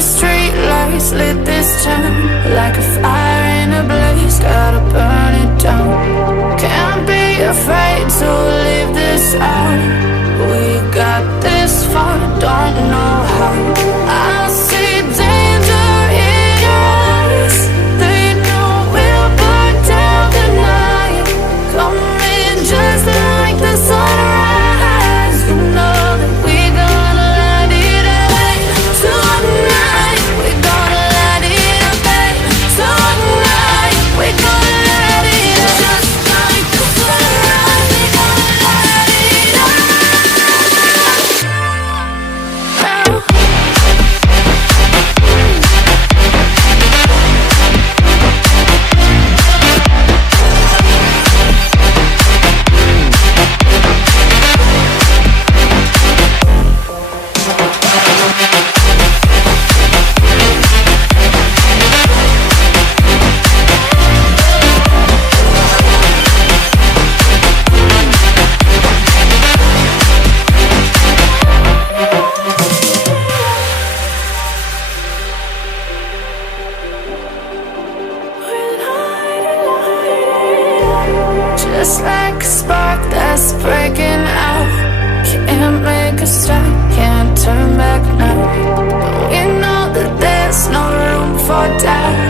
the street lights lit this town like a fire in a blaze, gotta burn it down. Can't be afraid to leave this out. We got this far, don't know how. I see danger in your eyes. They know we'll burn down the night. Coming just like the sunrise. You know that we're gonna light it up tonight. We're gonna light it up tonight. We're gonna light it up just like the sunrise. We're gonna light it up now. Just like a spark that's breaking out. Can't make a stop, can't turn back now. But we know that there's no room for doubt.